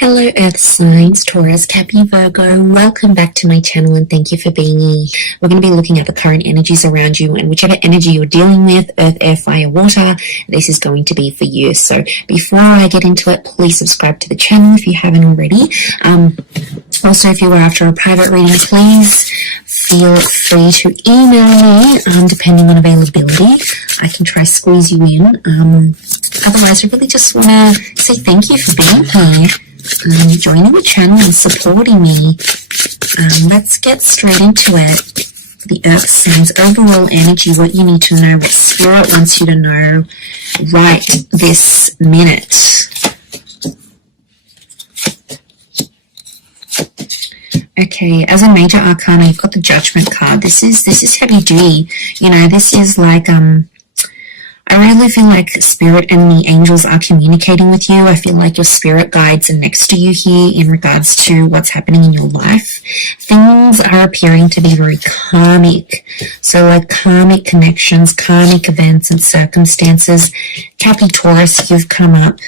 Hello Earth signs, Taurus, Capricorn, Virgo. Welcome back to my channel and thank you for being here. We're going to be looking at the current energies around you, and whichever energy you're dealing with, earth, air, fire, water, this is going to be for you. So before I get into it, please subscribe to the channel if you haven't already. Also, if you were after a private reading, please feel free to email me, depending on availability. I can try squeeze you in. Otherwise, I really just want to say thank you for being here, joining the channel and supporting me. Let's get straight into it. The Earth signs, overall energy, what you need to know, what Spirit wants you to know right this minute. Okay, as a major arcana, you've got the Judgment card. This is heavy duty. You know, this is like I really feel like Spirit and the angels are communicating with you. I feel like your spirit guides are next to you here in regards to what's happening in your life. Things are appearing to be very karmic. So like karmic connections, karmic events and circumstances. Taurus, you've come up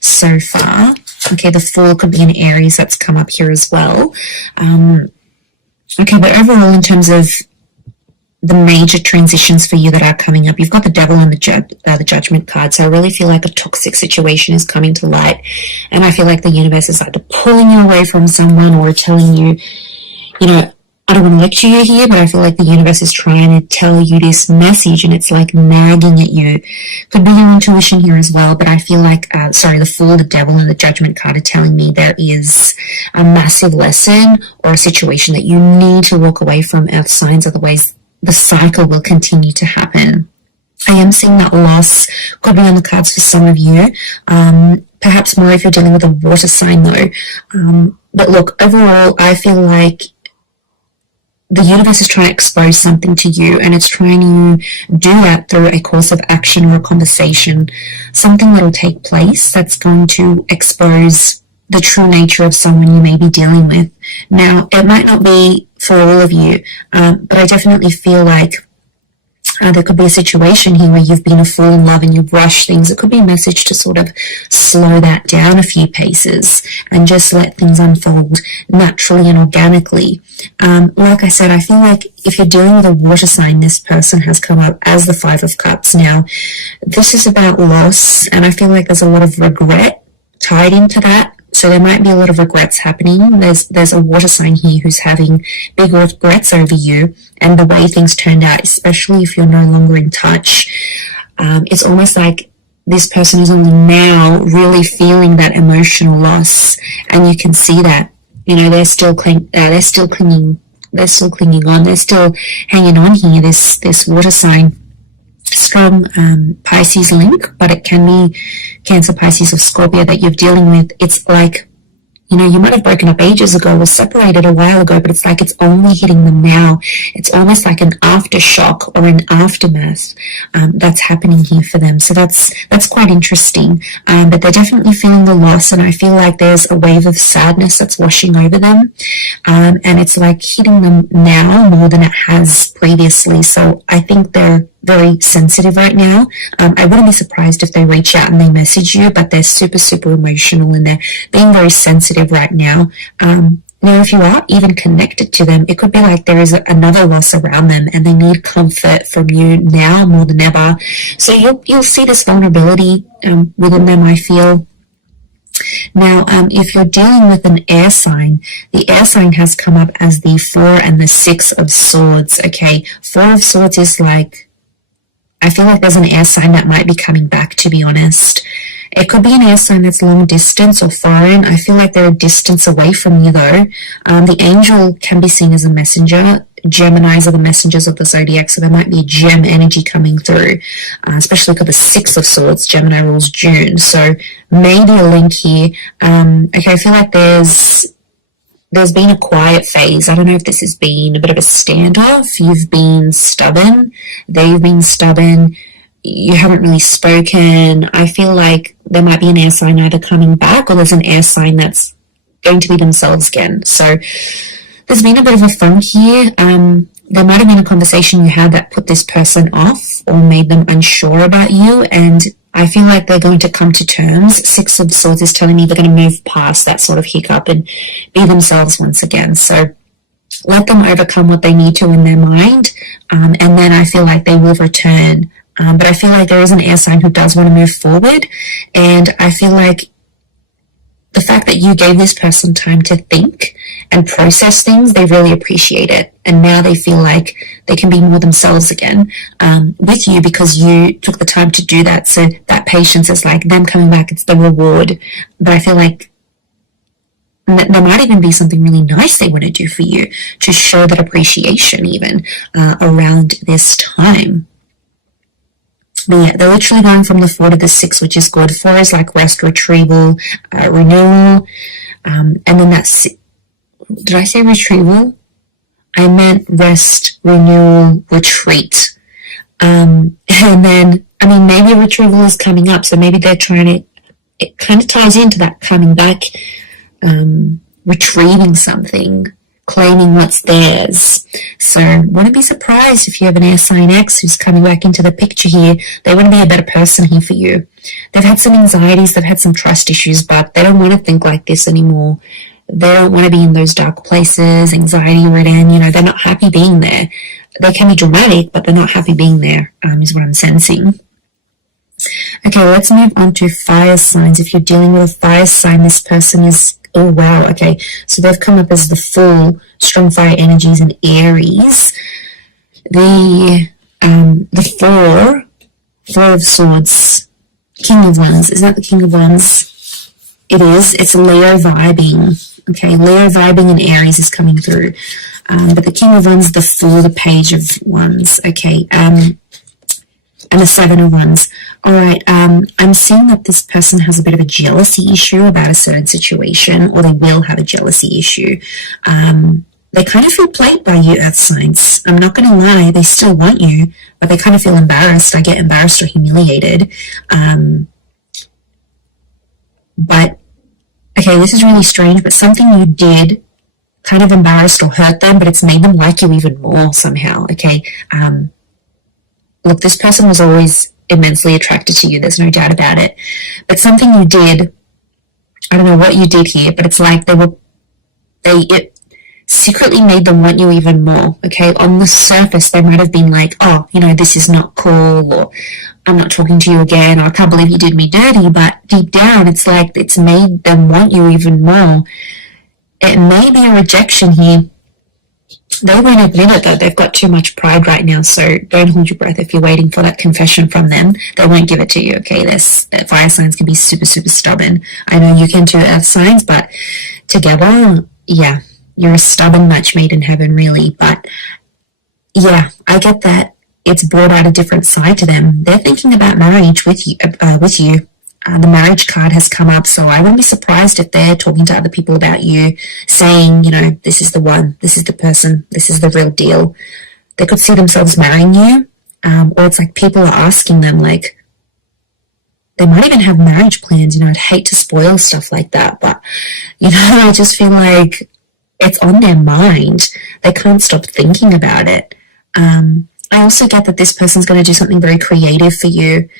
so far. Okay, the Fool could be an Aries that's come up here as well. Okay, but overall, in terms of the major transitions for you that are coming up, you've got the Devil and the Judgment card. So I really feel like a toxic situation is coming to light, and I feel like the universe is either pulling you away from someone or telling you, you know, I don't want to lecture you here, but I feel like the universe is trying to tell you this message and it's like nagging at you. Could be your intuition here as well, but I feel like, the Fool, the Devil, and the Judgment card are telling me there is a massive lesson or a situation that you need to walk away from, Earth signs, otherwise the cycle will continue to happen. I am seeing that loss could be on the cards for some of you, perhaps more if you're dealing with a water sign though. But look, overall, I feel like the universe is trying to expose something to you, and it's trying to do that through a course of action or a conversation, something that will take place that's going to expose the true nature of someone you may be dealing with. Now, it might not be for all of you, but I definitely feel like there could be a situation here where you've been a fool in love and you've rushed things. It could be a message to sort of slow that down a few paces and just let things unfold naturally and organically. Like I said, I feel like if you're dealing with a water sign, this person has come up as the Five of Cups. Now, this is about loss, and I feel like there's a lot of regret tied into that. So there might be a lot of regrets happening. There's a water sign here who's having big regrets over you and the way things turned out, especially if you're no longer in touch. It's almost like this person is only now really feeling that emotional loss, and you can see that. You know, they're still clinging on, they're still hanging on here. This water sign. Strong Pisces link, but it can be Cancer, Pisces, or Scorpio that you're dealing with. It's like, you know, you might have broken up ages ago or separated a while ago, but it's like it's only hitting them now. It's almost like an aftershock or an aftermath that's happening here for them. So that's quite interesting. But they're definitely feeling the loss, and I feel like there's a wave of sadness that's washing over them. And it's like hitting them now more than it has previously. So I think they're very sensitive right now. I wouldn't be surprised if they reach out and they message you, but they're super, super emotional and they're being very sensitive right now. Now, if you are even connected to them, it could be like there is another loss around them and they need comfort from you now more than ever. So you'll see this vulnerability within them, I feel. Now, if you're dealing with an air sign, the air sign has come up as the 4 and the 6 of swords. Okay, 4 of swords is like, I feel like there's an air sign that might be coming back, to be honest. It could be an air sign that's long distance or foreign. I feel like they're a distance away from you, though. The angel can be seen as a messenger. Geminis are the messengers of the zodiac, so there might be a gem energy coming through, especially because the 6 of swords, Gemini rules June. So maybe a link here. Okay, I feel like there's been a quiet phase. I don't know if this has been a bit of a standoff. You've been stubborn. They've been stubborn. You haven't really spoken. I feel like there might be an air sign either coming back or there's an air sign that's going to be themselves again. So there's been a bit of a funk here. There might have been a conversation you had that put this person off or made them unsure about you, and I feel like they're going to come to terms. Six of Swords is telling me they're going to move past that sort of hiccup and be themselves once again. So let them overcome what they need to in their mind, and then I feel like they will return. But I feel like there is an air sign who does want to move forward, and I feel like the fact that you gave this person time to think and process things, they really appreciate it. And now they feel like they can be more themselves again with you because you took the time to do that. So that patience is like them coming back, it's the reward. But I feel like there might even be something really nice they want to do for you to show that appreciation even around this time. But yeah, they're literally going from the 4 to the 6, which is good. 4 is like rest, retrieval, renewal. And then that's, did I say retrieval? I meant rest, renewal, retreat. And then, I mean, maybe retrieval is coming up. So maybe they're trying to, it kind of ties into that coming back, retrieving something, claiming what's theirs. So wouldn't be surprised if you have an air sign X who's coming back into the picture here. They want to be a better person here for you. They've had some anxieties, they've had some trust issues, but they don't want to think like this anymore. They don't want to be in those dark places, anxiety ridden, you know, they're not happy being there. They can be dramatic, but they're not happy being there, is what I'm sensing. Okay, let's move on to fire signs. If you're dealing with a fire sign, this person is, oh wow, okay, so they've come up as the Fool, strong fire energies, and Aries. The Four of Swords, King of Wands. Is that the King of Wands? It is. It's a Leo vibing. Okay, Leo vibing and Aries is coming through. But the King of Wands, the Fool, the Page of Wands. Okay, and the 7 of Wands. All right, I'm seeing that this person has a bit of a jealousy issue about a certain situation, or they will have a jealousy issue. They kind of feel played by you, Earth signs. I'm not going to lie, they still want you, but they kind of feel embarrassed. I get embarrassed or humiliated. But, okay, this is really strange, but something you did kind of embarrassed or hurt them, but it's made them like you even more somehow, okay? Look, this person was always immensely attracted to you, there's no doubt about it. But something you did, I don't know what you did here, but it's like it secretly made them want you even more, okay? On the surface, they might have been like, oh, you know, this is not cool, or I'm not talking to you again, or I can't believe you did me dirty, but deep down, it's like it's made them want you even more. It may be a rejection here. They won't admit it, though. They've got too much pride right now, so don't hold your breath if you're waiting for that confession from them. They won't give it to you, okay? Fire signs can be super, super stubborn. I know you can too, Earth signs, but together, yeah, you're a stubborn match made in heaven, really. But, yeah, I get that it's brought out a different side to them. They're thinking about marriage with you. The marriage card has come up, so I wouldn't be surprised if they're talking to other people about you, saying, you know, this is the one, this is the person, this is the real deal. They could see themselves marrying you, or it's like people are asking them, like, they might even have marriage plans. You know, I'd hate to spoil stuff like that, but, you know, I just feel like it's on their mind. They can't stop thinking about it. I also get that this person's going to do something very creative for you.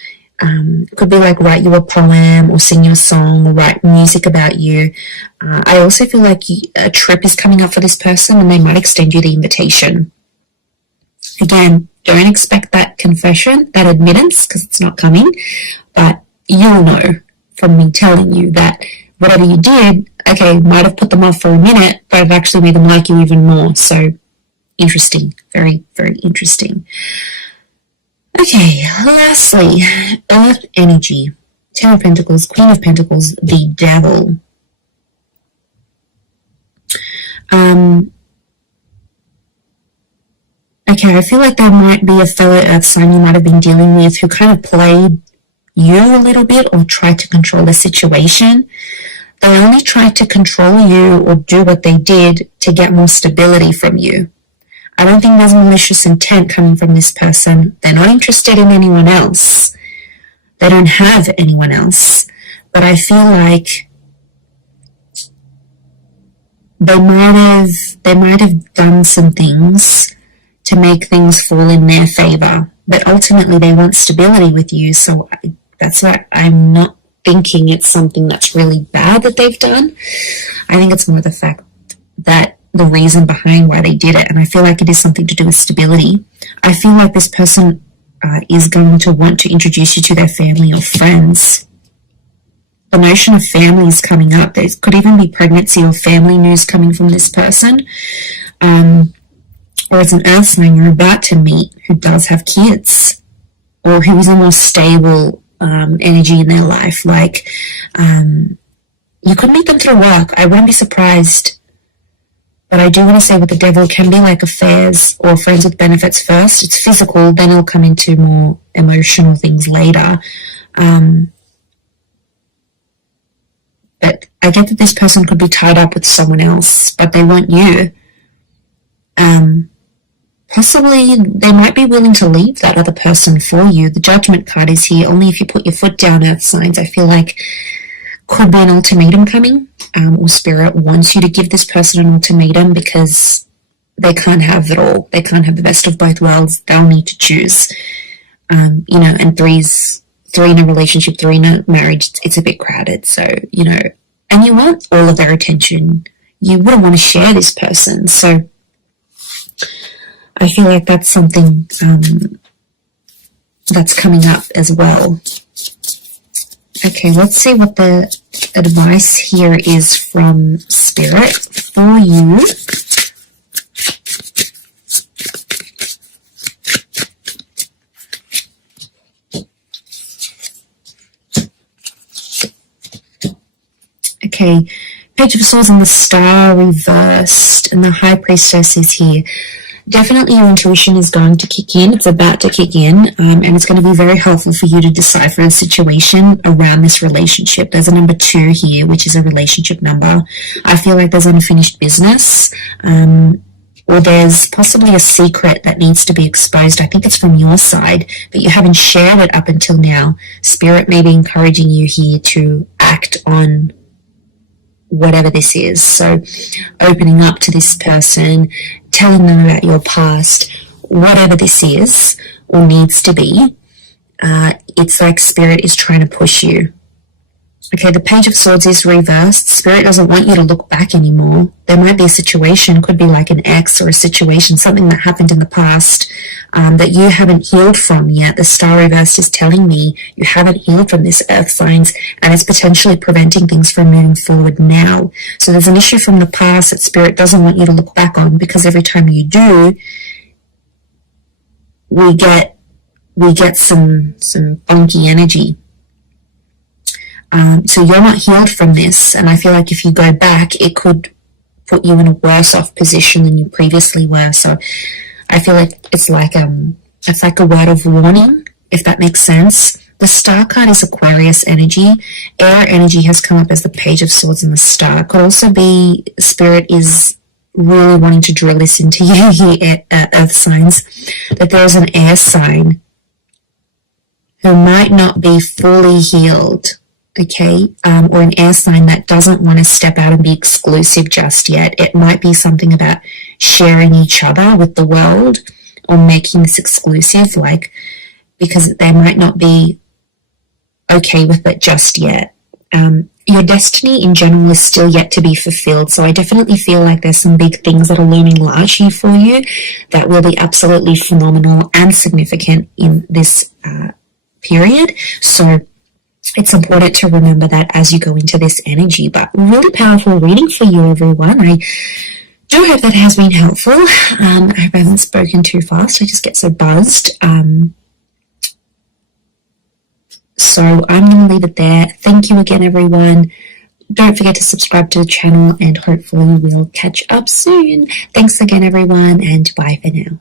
Could be like write you a poem or sing you a song or write music about you. I also feel like a trip is coming up for this person and they might extend you the invitation. Again, don't expect that confession, that admittance, because it's not coming, but you'll know from me telling you that whatever you did, okay, might have put them off for a minute, but it actually made them like you even more. So interesting, very, very interesting. Okay, lastly, Earth energy, 10 of Pentacles, Queen of Pentacles, the Devil. Okay, I feel like there might be a fellow Earth sign you might have been dealing with who kind of played you a little bit or tried to control the situation. They only tried to control you or do what they did to get more stability from you. I don't think there's malicious intent coming from this person. They're not interested in anyone else. They don't have anyone else. But I feel like they might have done some things to make things fall in their favor. But ultimately they want stability with you. So That's why I'm not thinking it's something that's really bad that they've done. I think it's more the fact that the reason behind why they did it, and I feel like it is something to do with stability. I feel like this person is going to want to introduce you to their family or friends. The notion of family is coming up. There could even be pregnancy or family news coming from this person. Or it's an earth sign you're about to meet who does have kids, or who is a more stable energy in their life. Like, you could meet them through work. I wouldn't be surprised. But I do want to say with the devil, it can be like affairs or friends with benefits first. It's physical, then it'll come into more emotional things later. But I get that this person could be tied up with someone else, but they want you. Possibly they might be willing to leave that other person for you. The Judgment card is here. Only if you put your foot down, earth signs. I feel like could be an ultimatum coming, or Spirit wants you to give this person an ultimatum because they can't have it all. They can't have the best of both worlds. They'll need to choose. And three in a relationship, three in a marriage, it's a bit crowded. So, and you want all of their attention. You wouldn't want to share this person. So I feel like that's something that's coming up as well. Okay, let's see what the advice here is from Spirit for you. Okay, Page of Swords and the Star reversed, and the High Priestess is here. Definitely your intuition is going to kick in. It's about to kick in, and it's going to be very helpful for you to decipher the situation around this relationship. There's a number 2 here, which is a relationship number. I feel like there's unfinished business, or there's possibly a secret that needs to be exposed. I think it's from your side, but you haven't shared it up until now. Spirit may be encouraging you here to act on whatever this is. So opening up to this person, telling them about your past, whatever this is or needs to be, it's like Spirit is trying to push you. Okay, the Page of Swords is reversed. Spirit doesn't want you to look back anymore. There might be a situation, could be like an ex or a situation, something that happened in the past that you haven't healed from yet. The Star reversed is telling me you haven't healed from this, earth signs, and it's potentially preventing things from moving forward now. So there's an issue from the past that Spirit doesn't want you to look back on, because every time you do, we get some funky energy. So you're not healed from this, and I feel like if you go back, it could put you in a worse off position than you previously were. So I feel like it's like a word of warning, if that makes sense. The Star card is Aquarius energy. Air energy has come up as the Page of Swords and the Star. Could also be Spirit is really wanting to drill this into you here, earth signs, that there is an air sign who might not be fully healed. Okay, or an air sign that doesn't want to step out and be exclusive just yet. It might be something about sharing each other with the world or making this exclusive, like, because they might not be okay with it just yet. Your destiny in general is still yet to be fulfilled, so I definitely feel like there's some big things that are looming large here for you that will be absolutely phenomenal and significant in this period. So it's important to remember that as you go into this energy. But really powerful reading for you, everyone. I do hope that has been helpful. I hope I haven't spoken too fast. I just get so buzzed. So I'm going to leave it there. Thank you again, everyone. Don't forget to subscribe to the channel, and hopefully we'll catch up soon. Thanks again, everyone, and bye for now.